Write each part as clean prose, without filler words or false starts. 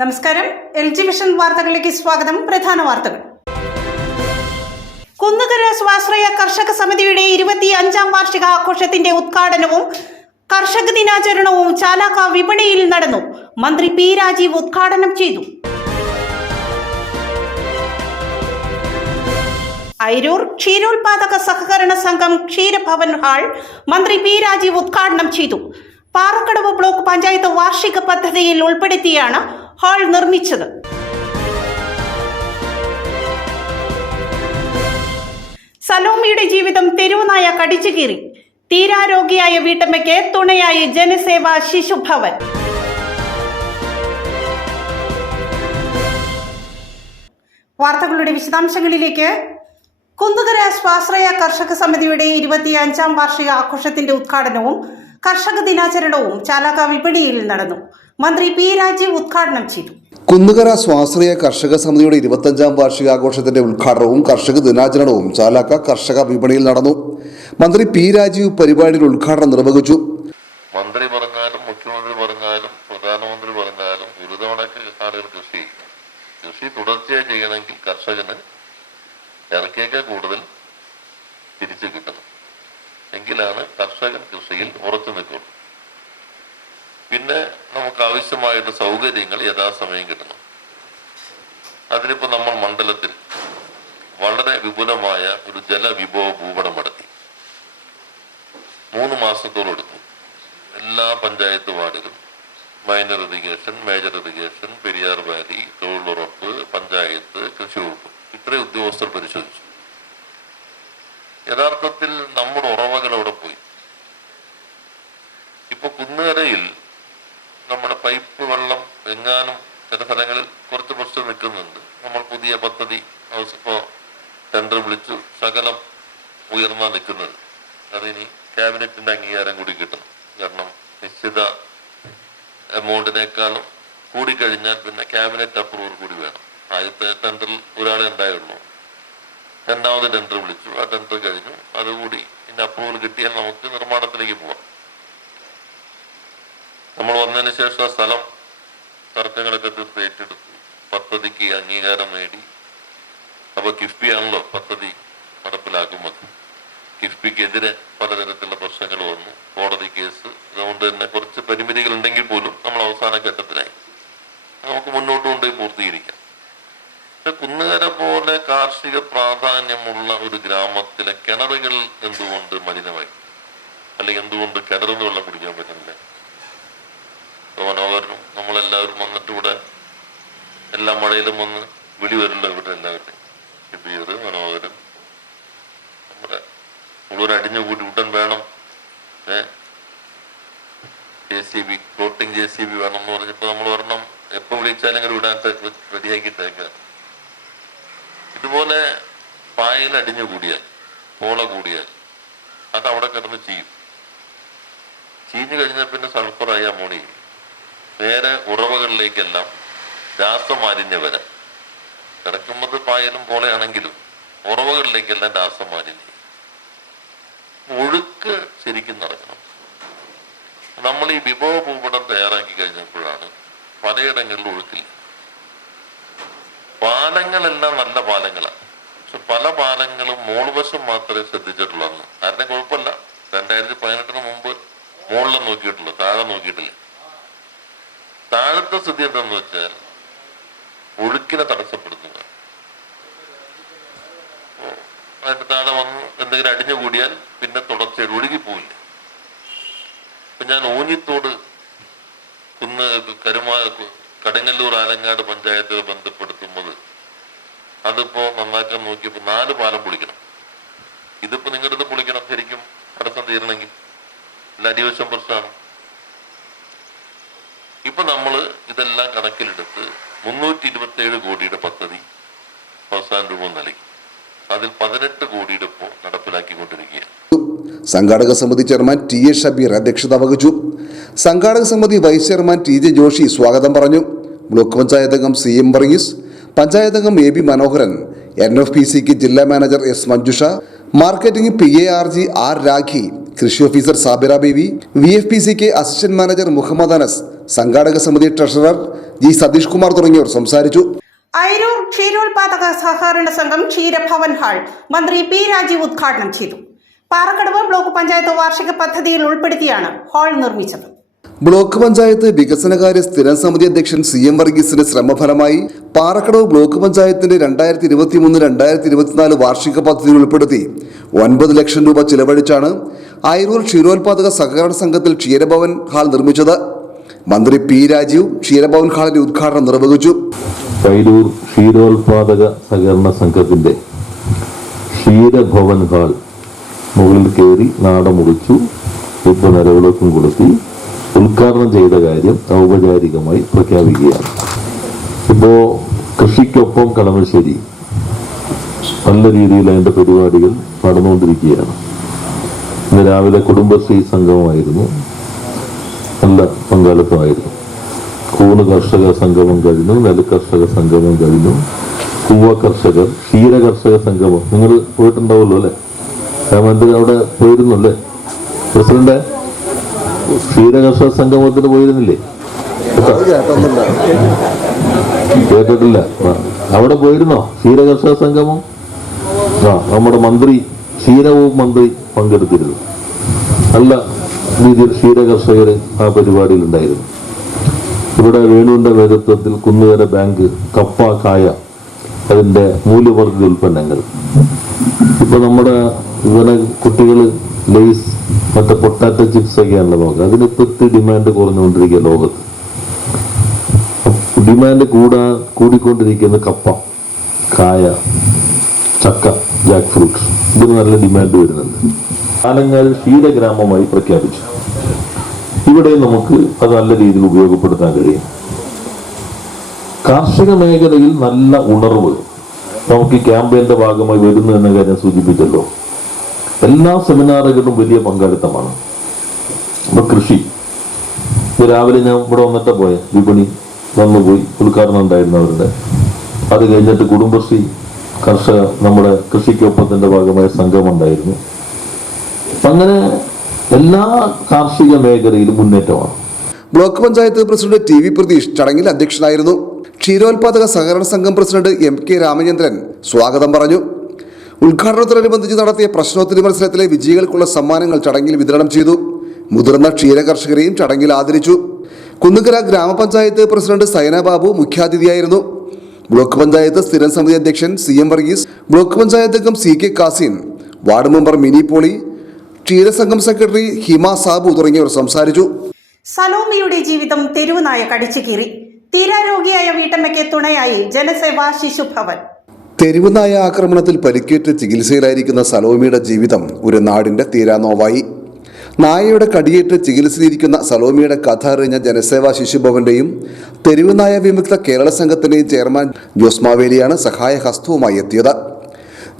നമസ്കാരം. LG vision വാർത്തകളിലേക്ക് സ്വാഗതം. പ്രധാന വാർത്തകൾ. കുന്നുകര സ്വാശ്രയ കർഷക സമിതിയുടെ 25ാം വാർഷിക ആഘോഷത്തിന്റെ ഉദ്ഘാടനവും കർഷക ദിനാചരണവും ചാലാക്ക വിപണിയിൽ നടന്നു. മന്ത്രി പി രാജീവ് ഉദ്ഘാടനം ചെയ്തു. അയിരൂർ ക്ഷീരോത്പാദക സഹകരണ സംഘം ക്ഷീരഭവൻ ഹാൾ മന്ത്രി പി രാജീവ് ഉദ്ഘാടനം ചെയ്തു. പാറക്കടവ് ബ്ലോക്ക് പഞ്ചായത്ത് വാർഷിക പദ്ധതിയിൽ ഉൾപ്പെടുത്തിയാണ് ഹാൾ നിർമ്മിച്ചത്. സലോമിയുടെ ജീവിതം തെരുവുനായ കടിച്ചുകീറി. തീരാരോഗിയായ വീട്ടമ്മയ്ക്ക് തുണയായി ജനസേവാ ശിശുഭവൻ. വാർത്തകളുടെ വിശദാംശങ്ങളിലേക്ക്. കുന്നുകര സ്വാശ്രയ കർഷക സമിതിയുടെ 25ാം വാർഷിക ആഘോഷത്തിന്റെ ഉദ്ഘാടനവും കർഷക ദിനാചരണവും ചാലാക്ക വിപണിയിൽ നടന്നു. മന്ത്രി പി രാജീവ് ഉദ്ഘാടനം ചെയ്തു. കുന്നുകര സ്വാശ്രയ കർഷക സമിതിയുടെ 25ാം വാർഷികാഘോഷത്തിന്റെ ഉദ്ഘാടനവും കർഷക ദിനാചരണവും ചാലാക്ക കർഷക വിപണിയിൽ നടന്നു. മന്ത്രി പി രാജീവ് പരിപാടിയുടെ ഉദ്ഘാടനം നിർവഹിച്ചു. മന്ത്രി പറഞ്ഞാലും മുഖ്യമന്ത്രി പറഞ്ഞാലും പ്രധാനമന്ത്രി പറഞ്ഞാലും ഒരു തവണക്ക് ആളുകൾ കൃഷി തുടർച്ചയായി ചെയ്യണമെങ്കിൽ കർഷകന് ഇറക്കിയേക്കാൾ കൂടുതൽ തിരിച്ചു കിട്ടണം. എങ്കിലാണ് കർഷകൻ കൃഷിയിൽ ഉറച്ചു നിൽക്കുള്ളൂ. പിന്നെ നമുക്ക് ആവശ്യമായിട്ട് സൗകര്യങ്ങൾ യഥാസമയം കിട്ടണം. അതിനിപ്പോ നമ്മൾ മണ്ഡലത്തിൽ വളരെ വിപുലമായ ഒരു ജലവിഭവ ഭൂപടം നടത്തി 3 മാസത്തോളം എടുത്തു. എല്ലാ പഞ്ചായത്ത് വാർഡിലും minor irrigation, major irrigation, Periyar valley, തൊഴിലുറപ്പ്, പഞ്ചായത്ത്, കൃഷി വകുപ്പ് ഇത്രയും ഉദ്യോഗസ്ഥർ പരിശോധിച്ചു. യഥാർത്ഥത്തിൽ നമ്മുടെ ഉറവകൾ അവിടെ പോയി. ഇപ്പൊ കുന്നുകരയിൽ നമ്മുടെ പൈപ്പ് വെള്ളം എങ്ങാനും ചില സ്ഥലങ്ങളിൽ കുറച്ച് പ്രശ്നം നിൽക്കുന്നുണ്ട്. നമ്മൾ പുതിയ പദ്ധതി ഇപ്പോ ടെൻഡർ വിളിച്ചു, ശകലം ഉയർന്നാ നിൽക്കുന്നത്. അതിനി ക്യാബിനറ്റിന്റെ അംഗീകാരം കൂടി കിട്ടണം. കാരണം നിശ്ചിത എമൗണ്ടിനേക്കാളും കൂടിക്കഴിഞ്ഞാൽ പിന്നെ ക്യാബിനറ്റ് അപ്രൂവൽ കൂടി വേണം. ആദ്യത്തെ ടെൻഡറിൽ ഒരാളെ ഉണ്ടായുള്ളൂ. രണ്ടാമത് ടെൻഡർ വിളിച്ചു, ആ ടെൻഡർ കഴിഞ്ഞു. അതുകൂടി പിന്നെ അപ്രൂവൽ കിട്ടിയാൽ നമുക്ക് നിർമ്മാണത്തിലേക്ക് പോവാം. നമ്മൾ വന്നതിന് ശേഷം ആ സ്ഥലം തർക്കങ്ങളൊക്കെ തീർത്ത് ഏറ്റെടുത്തു. പദ്ധതിക്ക് അംഗീകാരം നേടി. അപ്പൊ കിഫ്ബി ആണല്ലോ പദ്ധതി നടപ്പിലാക്കുമ്പോൾ. കിഫ്ബിക്കെതിരെ പലതരത്തിലുള്ള പ്രശ്നങ്ങൾ വന്നു, കോടതി കേസ്. അതുകൊണ്ട് തന്നെ കുറച്ച് പരിമിതികൾ ഉണ്ടെങ്കിൽ പോലും നമ്മൾ അവസാന ഘട്ടത്തിലായി. നമുക്ക് മുന്നോട്ട് കൊണ്ടുപോയി പൂർത്തീകരിക്കാം. കുന്നുകര പോലെ കാർഷിക പ്രാധാന്യമുള്ള ഒരു ഗ്രാമത്തിലെ കിണറുകൾ എന്തുകൊണ്ട് മലിനമായി? അല്ലെങ്കിൽ എന്തുകൊണ്ട് കിണറിൽ നിന്ന് വെള്ളം കുടിക്കാൻ പറ്റുന്നില്ല? മനോഹരനും നമ്മളെല്ലാവരും വന്നിട്ട് ഇവിടെ എല്ലാ മഴയിലും വന്ന് വിളി വരില്ല. ഇവിടെ എല്ലാവരുടെയും മനോഹരൻ നമ്മുടെ മുഴുവൻ അടിഞ്ഞുകൂടി ഉടൻ വേണം, JCB ഫ്ലോട്ടിംഗ് JCB വേണം എന്ന് പറഞ്ഞപ്പോ നമ്മൾ ഒരെണ്ണം എപ്പോ വിളിച്ചാലും ഇങ്ങനെ വിടാൻ റെഡിയാക്കിയിട്ടേക്കാം. ഇതുപോലെ പായൽ അടിഞ്ഞു കൂടിയാൽ, പോള കൂടിയാൽ അത് അവിടെ കിടന്ന് ചീഞ്ഞു കഴിഞ്ഞാൽ പിന്നെ സൾഫറായി അമോണിയ നേരെ ഉറവകളിലേക്കെല്ലാം രാസമാലിന്യം വരാം. കിടക്കുന്നത് പായലും പോളയാണെങ്കിലും ഉറവകളിലേക്കെല്ലാം രാസമാലിന്യം. ഒഴുക്ക് ശരിക്കും നടക്കണം. നമ്മൾ ഈ വിഭവ ഭൂപടം തയ്യാറാക്കി കഴിഞ്ഞപ്പോഴാണ് പലയിടങ്ങളിലും ഒഴുക്കില്ല. പാലങ്ങളെല്ലാം നല്ല പാലങ്ങളാണ്. പക്ഷെ പല പാലങ്ങളും മോൾവശം മാത്രമേ ശ്രദ്ധിച്ചിട്ടുള്ളൂ. അന്ന് ആരുടെ കുഴപ്പമില്ല. 2018 മുമ്പ് മുകളിലും നോക്കിയിട്ടുള്ളൂ, താഴെ നോക്കിയിട്ടില്ല. താഴത്തെ സ്ഥിതി എന്താന്ന് വെച്ചാൽ ഒഴുക്കിനെ തടസ്സപ്പെടുത്തുക. അതിന്റെ താഴെ വന്ന് എന്തെങ്കിലും അടിഞ്ഞുകൂടിയാൽ പിന്നെ തുടർച്ചയായി ഒഴുകിപ്പോവില്ല. ഇപ്പൊ ഞാൻ ഊഞ്ഞിത്തോട് കടുങ്ങല്ലൂർ ആലങ്ങാട് പഞ്ചായത്തുകൾ ബന്ധപ്പെടുത്തുന്നത് അതിപ്പോ നന്നാക്കാൻ നോക്കിയപ്പോ 4 പാലം പൊളിക്കണം. ഇതിപ്പോ നിങ്ങളുടെ ഇത് പൊളിക്കണം ശരിക്കും തടസ്സം തീരണമെങ്കിൽ. എല്ലാം അടിവശം പ്രശ്നമാണ്. ഇപ്പൊ നമ്മള് ഇതെല്ലാം കണക്കിലെടുത്ത് 327 കോടിയുടെ പദ്ധതി അവസാന രൂപം നൽകി. അതിൽ 18 കോടിയുടെ ഇപ്പോ നടപ്പിലാക്കിക്കൊണ്ടിരിക്കുകയാണ്. സംഘാടക സമിതി ചെയർമാൻ TA ഷബീർ അധ്യക്ഷത വഹിച്ചു. സംഘാടക സമിതി വൈസ് ചെയർമാൻ TJ ജോഷി സ്വാഗതം പറഞ്ഞു. ബ്ലോക്ക് പഞ്ചായത്ത് അംഗം CM വർഗീസ്, പഞ്ചായത്ത് അംഗം AB മനോഹരൻ, NFPCക്ക് ജില്ലാ manager S Manjusha, marketing PARG R Rakhi, കൃഷി ഓഫീസർ സാബിറ ബേബി, VFPCക്ക് അസിസ്റ്റന്റ് മാനേജർ മുഹമ്മദ് അനസ്, സംഘാടക സമിതി ട്രഷറർ ജി സതീഷ് കുമാർ തുടങ്ങിയവർ സംസാരിച്ചു. അയിരൂർ ക്ഷീരോത്പാദക സഹകരണ സംഘം ക്ഷീരഭവൻ ഹാൾ മന്ത്രി പി രാജീവ് ഉദ്ഘാടനം ചെയ്തു. പാറക്കടവ് ബ്ലോക്ക് പഞ്ചായത്ത് വാർഷിക പദ്ധതിയിൽ ഉൾപ്പെടുത്തിയാണ് ഹാൾ നിർമ്മിച്ചത്. ബ്ലോക്ക് പഞ്ചായത്ത് വികസനകാര്യ സ്ഥിരം സമിതി അധ്യക്ഷൻ CM വർഗീസിന്റെ ശ്രമഫലമായി പാറക്കടവ് ബ്ലോക്ക് പഞ്ചായത്തിന്റെ 2023-2024 വാർഷിക പദ്ധതിയിൽ ഉൾപ്പെടുത്തി 9 ലക്ഷം രൂപ ചിലവഴിച്ചാണ് അയിരൂർ ക്ഷീരോത്പാദക സഹകരണ സംഘത്തിൽ ക്ഷീരഭവൻ ഹാൾ നിർമ്മിച്ചത്. മന്ത്രി പി രാജീവ് ക്ഷീരഭവൻ ഹാളിന്റെ ഉദ്ഘാടനം നിർവഹിച്ചു. അയിരൂർ ക്ഷീരോത്പാദക സഹകരണ സംഘത്തിന്റെ ക്ഷീരഭവൻ ഹാൾ മുകളിൽ കയറി നാട മുറിച്ചു, ഇപ്പോൾ നിലവിളക്കും കൊളുത്തി ഉദ്ഘാടനം ചെയ്ത കാര്യം ഔപചാരികമായി പ്രഖ്യാപിക്കുകയാണ്. ഇപ്പോൾ കൃഷിക്കൊപ്പം കളമശ്ശേരി നല്ല രീതിയിൽ അതിന്റെ പരിപാടികൾ നടന്നുകൊണ്ടിരിക്കുകയാണ്. ഇന്ന് രാവിലെ കുടുംബശ്രീ സംഗമമായിരുന്നു, നല്ല പങ്കാളിത്തമായിരുന്നു. കൂണ് കർഷക സംഗമം കഴിഞ്ഞു, നെല്ല് കർഷക സംഗമം കഴിഞ്ഞു, കൂവ കർഷകർ, ക്ഷീര കർഷക സംഗമം. നിങ്ങൾ പോയിട്ടുണ്ടാവുമല്ലോ അല്ലേ? മന്ത്രി അവിടെ പോയിരുന്നു അല്ലേ? പ്രസിഡന്റ് ക്ഷീര കർഷക സംഗമത്തിന് പോയിരുന്നില്ലേ? കേട്ടിട്ടില്ല. അവിടെ പോയിരുന്നോ ക്ഷീര കർഷക സംഗമം? നമ്മുടെ മന്ത്രി, ക്ഷീരവും മന്ത്രി പങ്കെടുത്തിരുന്നു. നല്ല രീതിയിൽ ക്ഷീര കർഷകർ ആ പരിപാടിയിൽ ഉണ്ടായിരുന്നു. ഇവിടെ വേണുവിന്റെ നേതൃത്വത്തിൽ കുന്നുകര ബാങ്ക്, കപ്പ, കായ, അതിന്റെ മൂല്യവർദ്ധിത ഉൽപ്പന്നങ്ങൾ. ഇപ്പൊ നമ്മുടെ ഇവനെ കുട്ടികൾ ലേസ്, മറ്റേ പൊട്ടാറ്റോ ചിപ്സ് ഒക്കെയാണല്ലോ നോക്കുക. അതിനിപ്പോ ഡിമാൻഡ് കുറഞ്ഞുകൊണ്ടിരിക്കുക ലോകത്ത്. ഡിമാൻഡ് കൂടിക്കൊണ്ടിരിക്കുന്ന കപ്പ, കായ, ചക്ക, ജാക്ക് ഫ്രൂട്ട്സ്, ഇതിന് നല്ല ഡിമാൻഡ് വരുന്നുണ്ട്. ആലങ്ങാട് ക്ഷീരഗ്രാമമായി പ്രഖ്യാപിച്ചു. ഇവിടെ നമുക്ക് അത് നല്ല രീതിയിൽ ഉപയോഗപ്പെടുത്താൻ കഴിയും. കാർഷിക മേഖലയിൽ നല്ല ഉണർവ് നമുക്ക് ഈ ക്യാമ്പയിന്റെ ഭാഗമായി വരുന്നു എന്ന കാര്യം സൂചിപ്പിച്ചല്ലോ. എല്ലാ സെമിനാറുകളിലും വലിയ പങ്കാളിത്തമാണ്. ഇപ്പൊ കൃഷി, രാവിലെ ഞാൻ ഇവിടെ വന്നിട്ട് പോയ വിപണി വന്നുപോയി, ഉദ്ഘാടനം ഉണ്ടായിരുന്നു അവരുടെ. അത് കഴിഞ്ഞിട്ട് കുടുംബശ്രീ കർഷക നമ്മുടെ കൃഷിക്കൊപ്പത്തിന്റെ ഭാഗമായ സംഘം ഉണ്ടായിരുന്നു. അങ്ങനെ എല്ലാ കാർഷിക മേഖലയിലും മുന്നേറ്റമാണ്. Block panchayat president TV Pratheesh ചടങ്ങിൽ അധ്യക്ഷനായിരുന്നു. ക്ഷീരോത്പാദക സഹകരണ സംഘം പ്രസിഡന്റ് MK രാമചന്ദ്രൻ സ്വാഗതം പറഞ്ഞു. ഉദ്ഘാടനത്തോടനുബന്ധിച്ച് നടത്തിയ പ്രശ്നോത്തരി മത്സരത്തിലെ വിജയികൾക്കുള്ള സമ്മാനങ്ങൾ ചടങ്ങിൽ വിതരണം ചെയ്തു. മുതിർന്ന ക്ഷീര കർഷകരെയും ചടങ്ങിൽ ആദരിച്ചു. കുന്നുകര ഗ്രാമപഞ്ചായത്ത് പ്രസിഡന്റ് സൈന ബാബു മുഖ്യാതിഥിയായിരുന്നു. ബ്ലോക്ക് പഞ്ചായത്ത് സ്ഥിരം സമിതി അധ്യക്ഷൻ CM വർഗീസ്, ബ്ലോക്ക് പഞ്ചായത്ത് അംഗം CK Kasim, ward member Mini Poly, ക്ഷീരസംഘം സെക്രട്ടറി ഹിമ സാബു തുടങ്ങിയവർ സംസാരിച്ചു. സലോമിയുടെ ജീവിതം തെരുവുനായ കടിച്ചു കീറി. തീരാരോഗിയായ വീട്ടമ്മയ്ക്ക് തുണയായി ജനസേവാ ശിശുഭവൻ. തെരുവുനായ ആക്രമണത്തിൽ പരിക്കേറ്റ് ചികിത്സയിലായിരിക്കുന്ന സലോമിയുടെ ജീവിതം ഒരു നാടിന്റെ തീരാനോവായി. നായയുടെ കടിയേറ്റ് ചികിത്സയിലിരിക്കുന്ന സലോമിയുടെ കഥ അറിഞ്ഞ ജനസേവാ ശിശുഭവന്റെയും തെരുവുനായ വിമുക്ത കേരള സംഘത്തിന്റെയും ചെയർമാൻ ജോസ് മാവേലിയാണ് സഹായഹസ്തവുമായി എത്തിയത്.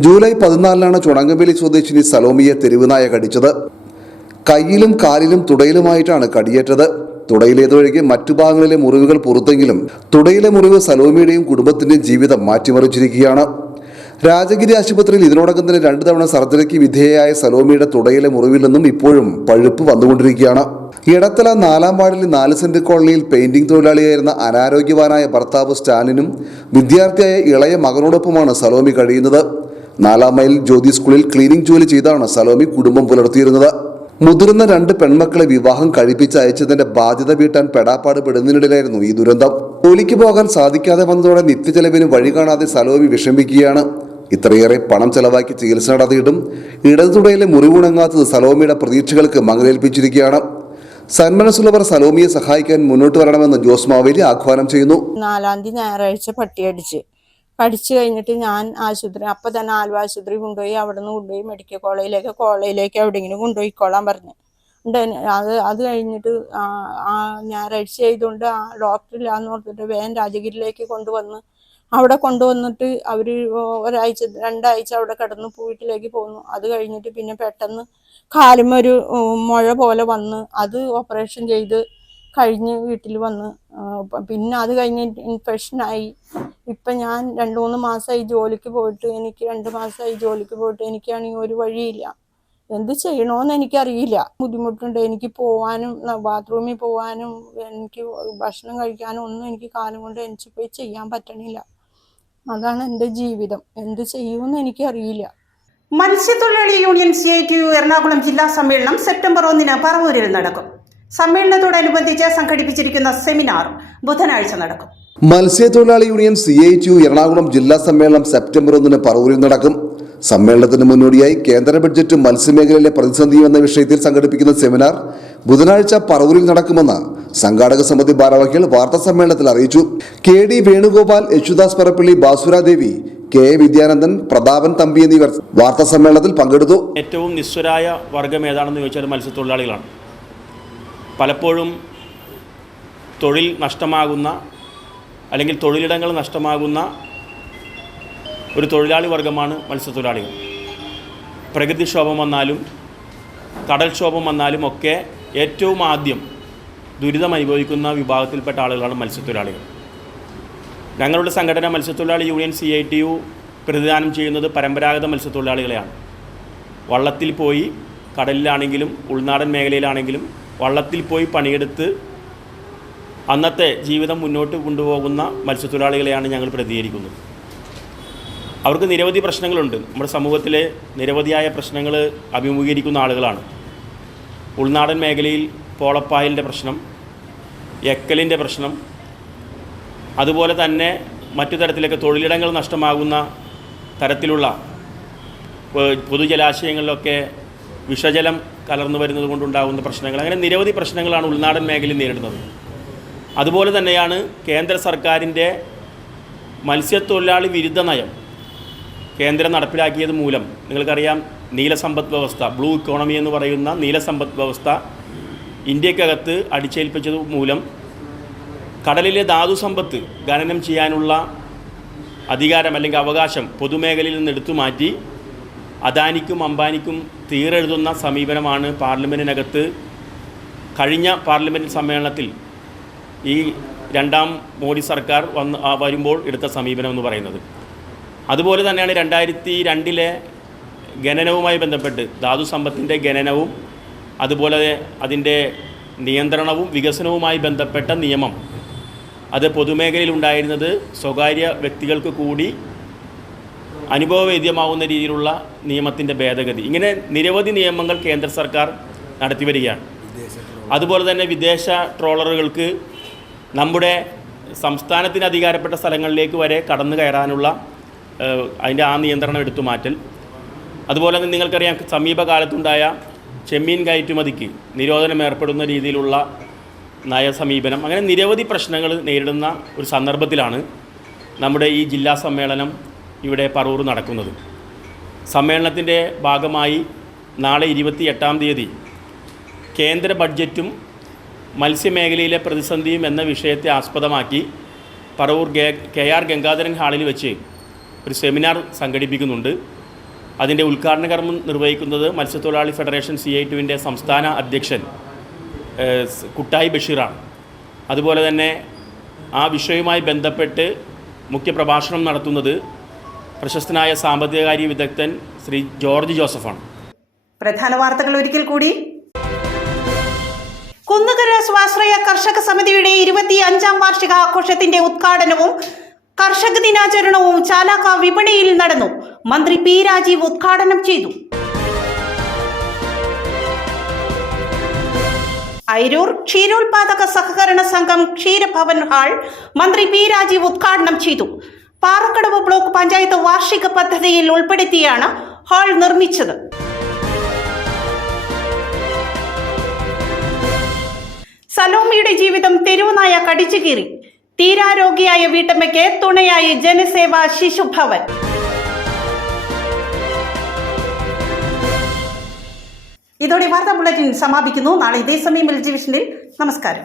ജൂലൈ 14 ചുണങ്ങവേലി സ്വദേശിനി സലോമിയെ തെരുവുനായ കടിച്ചത്. കയ്യിലും കാലിലും തുടയിലുമായിട്ടാണ് കടിയേറ്റത്. തുടയിലേതൊഴികെ മറ്റു ഭാഗങ്ങളിലെ മുറിവുകൾ പുറത്തെങ്കിലും തുടയിലെ മുറിവ് സലോമിയുടെയും കുടുംബത്തിന്റെയും ജീവിതം മാറ്റിമറിച്ചിരിക്കുകയാണ്. രാജഗിരി ആശുപത്രിയിൽ ഇതിനോടകം തന്നെ 2 തവണ സർജറിക്ക് വിധേയയായ സലോമിയുടെ തുടയിലെ മുറിവിൽ നിന്നും ഇപ്പോഴും പഴുപ്പ് വന്നുകൊണ്ടിരിക്കുകയാണ്. ഇടത്തല 4-ാം വാർഡിലെ 4 സെന്റ് കോളനിയിൽ പെയിന്റിംഗ് തൊഴിലാളിയായിരുന്ന അനാരോഗ്യവാനായ ഭർത്താവ് സ്റ്റാലിനും വിദ്യാർത്ഥിയായ ഇളയ മകനോടൊപ്പമാണ് സലോമി കഴിയുന്നത്. 4-ാം മൈൽ ജ്യോതി സ്കൂളിൽ ക്ലീനിംഗ് ജോലി ചെയ്താണ് സലോമി കുടുംബം പുലർത്തിയിരുന്നത്. മുതിർന്ന 2 പെൺമക്കളെ വിവാഹം കഴിപ്പിച്ച് അയച്ചതിന്റെ ബാധ്യത വീട്ടാൻ പെടാപ്പാട് പെടുന്നതിനിടയിലായിരുന്നു ഈ ദുരന്തം. ജോലിക്ക് പോകാൻ സാധിക്കാതെ വന്നതോടെ നിത്യചെലവിന് വഴി കാണാതെ സലോമി വിഷമിക്കുകയാണ്. ഇത്രയേറെ പണം ചെലവാക്കി ചികിത്സ നടത്തിയിട്ടും ഇടതുതുടയിലെ മുറിവുണങ്ങാത്തത് സലോമിയുടെ പ്രതീക്ഷകൾക്ക് മങ്ങലേൽപ്പിച്ചിരിക്കുകയാണ്. സന്മനസ്സുള്ളവർ സലോമിയെ സഹായിക്കാൻ മുന്നോട്ട് വരണമെന്ന് ജോസ് മാവേലി ആഹ്വാനം ചെയ്യുന്നു. 4-ാം തീയതി ഞായറാഴ്ച കടിച്ചു കഴിഞ്ഞിട്ട് ഞാൻ ആശുപത്രി, അപ്പം തന്നെ ആലുവ ആശുപത്രി കൊണ്ടുപോയി. അവിടെ നിന്ന് കൊണ്ടുപോയി മെഡിക്കൽ കോളേജിലേക്ക് എവിടെയെങ്കിലും കൊണ്ടുപോയിക്കോളാൻ പറഞ്ഞു. അത് കഴിഞ്ഞിട്ട് ഞായറാഴ്ച ചെയ്തുകൊണ്ട് ഡോക്ടറില്ലാന്ന് ഓർത്തിട്ട് വേഗം രാജഗിരിയിലേക്ക് കൊണ്ടുവന്നിട്ട് അവർ 2 ആഴ്ച അവിടെ കിടന്ന് വീട്ടിലേക്ക് പോന്നു. അത് കഴിഞ്ഞിട്ട് പിന്നെ പെട്ടെന്ന് കാലുമൊരു മുഴ പോലെ വന്ന് അത് ഓപ്പറേഷൻ ചെയ്ത് കഴിഞ്ഞ് വീട്ടിൽ വന്ന് പിന്നെ അത് കഴിഞ്ഞ് ഇൻഫെക്ഷനായി. ഇപ്പം ഞാൻ 2-3 മാസമായി ജോലിക്ക് പോയിട്ട്, എനിക്ക് 2 മാസമായി ജോലിക്ക് പോയിട്ട് എനിക്കാണെങ്കിൽ ഒരു വഴിയില്ല. എന്ത് ചെയ്യണമെന്ന് എനിക്കറിയില്ല. ബുദ്ധിമുട്ടുണ്ട്. എനിക്ക് പോകാനും ബാത്റൂമിൽ പോകാനും എനിക്ക് ഭക്ഷണം കഴിക്കാനും ഒന്നും എനിക്ക് കാലം കൊണ്ട് എനിക്ക് പോയി ചെയ്യാൻ പറ്റണില്ല. അതാണ് എൻ്റെ ജീവിതം. എന്ത് ചെയ്യുമെന്ന് എനിക്കറിയില്ല. മത്സ്യത്തൊഴിലാളി യൂണിയൻ CITU എറണാകുളം ജില്ലാ സമ്മേളനം സെപ്റ്റംബർ 1 പറവൂരിൽ നടക്കും. സമ്മേളനത്തോടനുബന്ധിച്ച് സംഘടിപ്പിച്ചിരിക്കുന്ന സെമിനാർ ബുധനാഴ്ച നടക്കും. മത്സ്യത്തൊഴിലാളി യൂണിയൻ CITU എറണാകുളം ജില്ലാ സമ്മേളനം സെപ്റ്റംബർ 1 പറവൂരിൽ നടക്കും. സമ്മേളനത്തിന് മുന്നോടിയായി കേന്ദ്ര ബഡ്ജറ്റും മത്സ്യമേഖലയിലെ പ്രതിസന്ധിയും എന്ന വിഷയത്തിൽ സംഘടിപ്പിക്കുന്ന സെമിനാർ ബുധനാഴ്ച പറവൂരിൽ നടക്കുമെന്ന് സംഘാടക സമിതി ഭാരവാഹികൾ വാർത്താ സമ്മേളനത്തിൽ അറിയിച്ചു. KD വേണുഗോപാൽ, യേശുദാസ് പറപ്പള്ളി, ബാസുരാദേവി, KA വിദ്യാനന്ദൻ, പ്രതാപൻ തമ്പി എന്നിവർ വാർത്താ സമ്മേളനത്തിൽ പങ്കെടുത്തു. ഏറ്റവും നിസ്വരായ വർഗം ഏതാണെന്ന് ചോദിച്ചാൽ മത്സ്യത്തൊഴിലാളികളാണ്. പലപ്പോഴും തൊഴിൽ നഷ്ടമാകുന്ന അല്ലെങ്കിൽ തൊഴിലിടങ്ങൾ നഷ്ടമാകുന്ന ഒരു തൊഴിലാളി വർഗമാണ് മത്സ്യത്തൊഴിലാളികൾ. പ്രകൃതിക്ഷോഭം വന്നാലും കടൽക്ഷോഭം വന്നാലും ഒക്കെ ഏറ്റവും ആദ്യം ദുരിതം അനുഭവിക്കുന്ന വിഭാഗത്തിൽപ്പെട്ട ആളുകളാണ് മത്സ്യത്തൊഴിലാളികൾ. ഞങ്ങളുടെ സംഘടന മത്സ്യത്തൊഴിലാളി യൂണിയൻ CITU പ്രതിദാനം ചെയ്യുന്നത് പരമ്പരാഗത മത്സ്യത്തൊഴിലാളികളെയാണ്. വള്ളത്തിൽ പോയി, കടലിലാണെങ്കിലും ഉൾനാടൻ മേഖലയിലാണെങ്കിലും വള്ളത്തിൽ പോയി പണിയെടുത്ത് അന്നത്തെ ജീവിതം മുന്നോട്ട് കൊണ്ടുപോകുന്ന മത്സ്യത്തൊഴിലാളികളെയാണ് ഞങ്ങൾ പ്രതികരിക്കുന്നത്. അവർക്ക് നിരവധി പ്രശ്നങ്ങളുണ്ട്. നമ്മുടെ സമൂഹത്തിലെ നിരവധിയായ പ്രശ്നങ്ങൾ അഭിമുഖീകരിക്കുന്ന ആളുകളാണ്. ഉൾനാടൻ മേഖലയിൽ പോളപ്പായലിൻ്റെ പ്രശ്നം, എക്കലിൻ്റെ പ്രശ്നം, അതുപോലെ തന്നെ മറ്റു തരത്തിലൊക്കെ തൊഴിലിടങ്ങൾ നഷ്ടമാകുന്ന തരത്തിലുള്ള പൊതുജലാശയങ്ങളിലൊക്കെ വിഷജലം കലർന്നു വരുന്നത് കൊണ്ടുണ്ടാകുന്ന പ്രശ്നങ്ങൾ, അങ്ങനെ നിരവധി പ്രശ്നങ്ങളാണ് ഉൾനാടൻ മേഖലയിൽ നേരിടുന്നത്. അതുപോലെ തന്നെയാണ് കേന്ദ്ര സർക്കാരിൻ്റെ മത്സ്യത്തൊഴിലാളി വിരുദ്ധ നയം കേന്ദ്രം നടപ്പിലാക്കിയത് മൂലം നിങ്ങൾക്കറിയാം, നീലസമ്പദ് വ്യവസ്ഥ, ബ്ലൂ ഇക്കോണമി എന്ന് പറയുന്ന നീലസമ്പദ് വ്യവസ്ഥ ഇന്ത്യക്കകത്ത് അടിച്ചേൽപ്പിച്ചത് മൂലം കടലിലെ ധാതുസമ്പത്ത് ഖനനം ചെയ്യാനുള്ള അധികാരം അല്ലെങ്കിൽ അവകാശം പൊതുമേഖലയിൽ നിന്ന് എടുത്തു മാറ്റി അദാനിക്കും അംബാനിക്കും തീരെഴുതുന്ന സമീപനമാണ് പാർലമെൻറ്റിനകത്ത് കഴിഞ്ഞ പാർലമെൻറ്റ് സമ്മേളനത്തിൽ ഈ രണ്ടാം മോഡി സർക്കാർ വരുമ്പോൾ എടുത്ത സമീപനം എന്ന് പറയുന്നത്. അതുപോലെ തന്നെയാണ് 2002 ഖനനവുമായി ബന്ധപ്പെട്ട് ധാതുസമ്പത്തിൻ്റെ ഖനനവും അതുപോലെ അതിൻ്റെ നിയന്ത്രണവും വികസനവുമായി ബന്ധപ്പെട്ട നിയമം അത് പൊതുമേഖലയിൽ ഉണ്ടായിരുന്നത് സ്വകാര്യ വ്യക്തികൾക്ക് കൂടി അനുഭവവേദ്യമാവുന്ന രീതിയിലുള്ള നിയമത്തിൻ്റെ ഭേദഗതി, ഇങ്ങനെ നിരവധി നിയമങ്ങൾ കേന്ദ്ര സർക്കാർ നടത്തിവരികയാണ്. അതുപോലെ തന്നെ വിദേശ ട്രോളറുകൾക്ക് നമ്മുടെ സംസ്ഥാനത്തിന് അധികാരപ്പെട്ട സ്ഥലങ്ങളിലേക്ക് വരെ കടന്നു കയറാനുള്ള അതിൻ്റെ ആ നിയന്ത്രണം എടുത്തു മാറ്റൽ. അതുപോലെ തന്നെ നിങ്ങൾക്കറിയാം, സമീപകാലത്തുണ്ടായ ചെമ്മീൻ കയറ്റുമതിക്ക് നിരോധനം ഏർപ്പെടുന്ന രീതിയിലുള്ള നയസമീപനം, അങ്ങനെ നിരവധി പ്രശ്നങ്ങൾ നേരിടുന്ന ഒരു സന്ദർഭത്തിലാണ് നമ്മുടെ ഈ ജില്ലാ സമ്മേളനം ഇവിടെ പറവൂർ നടക്കുന്നത്. സമ്മേളനത്തിൻ്റെ ഭാഗമായി നാളെ 28-ാം തീയതി കേന്ദ്ര ബഡ്ജറ്റും മത്സ്യമേഖലയിലെ പ്രതിസന്ധിയും എന്ന വിഷയത്തെ ആസ്പദമാക്കി പറവൂർ KR ഗംഗാധരൻ ഹാളിൽ വെച്ച് ഒരു സെമിനാർ സംഘടിപ്പിക്കുന്നുണ്ട്. അതിൻ്റെ ഉദ്ഘാടന കർമ്മം നിർവഹിക്കുന്നത് മത്സ്യത്തൊഴിലാളി ഫെഡറേഷൻ CITUവിൻ്റെ സംസ്ഥാന അധ്യക്ഷൻ കുട്ടായി ബഷീറാണ്. അതുപോലെ തന്നെ ആ വിഷയവുമായി ബന്ധപ്പെട്ട് മുഖ്യപ്രഭാഷണം നടത്തുന്നത് പ്രശസ്തനായ സാമ്പത്തികകാര്യ വിദഗ്ധൻ ശ്രീ ജോർജ് ജോസഫാണ്. പ്രധാന വാർത്തകൾ ഒരിക്കൽ കൂടി. കുന്നുകര സ്വാശ്രയ കർഷക സമിതിയുടെ 25-ാം വാർഷിക ആഘോഷത്തിന്റെ ഉദ്ഘാടനവും കർഷക ദിനാചരണവും ചാലാക്ക വിപണിയിൽ നടന്നു. മന്ത്രി P. രാജീവ് ഉദ്ഘാടനം ചെയ്തു. അയിരൂർ ക്ഷീരോത്പാദക സഹകരണ സംഘം ക്ഷീരഭവൻ ഹാൾ മന്ത്രി P. രാജീവ് ഉദ്ഘാടനം ചെയ്തു. പാറക്കടവ് ബ്ലോക്ക് പഞ്ചായത്ത് വാർഷിക പദ്ധതിയിൽ ഉൾപ്പെടുത്തിയാണ് ഹാൾ നിർമ്മിച്ചത്. സലോമിയുടെ ജീവിതം തെരുവുനായ കടിച്ചുകീറി. തീരാരോഗിയായ വീട്ടമ്മയ്ക്ക് തുണയായി ജനസേവാ ശിശുഭവൻ. ഇതോടെ വാർത്താ ബുള്ളറ്റിൻ സമാപിക്കുന്നു. നാളെ ഇതേ സമയം ടെലിവിഷനിൽ. നമസ്കാരം.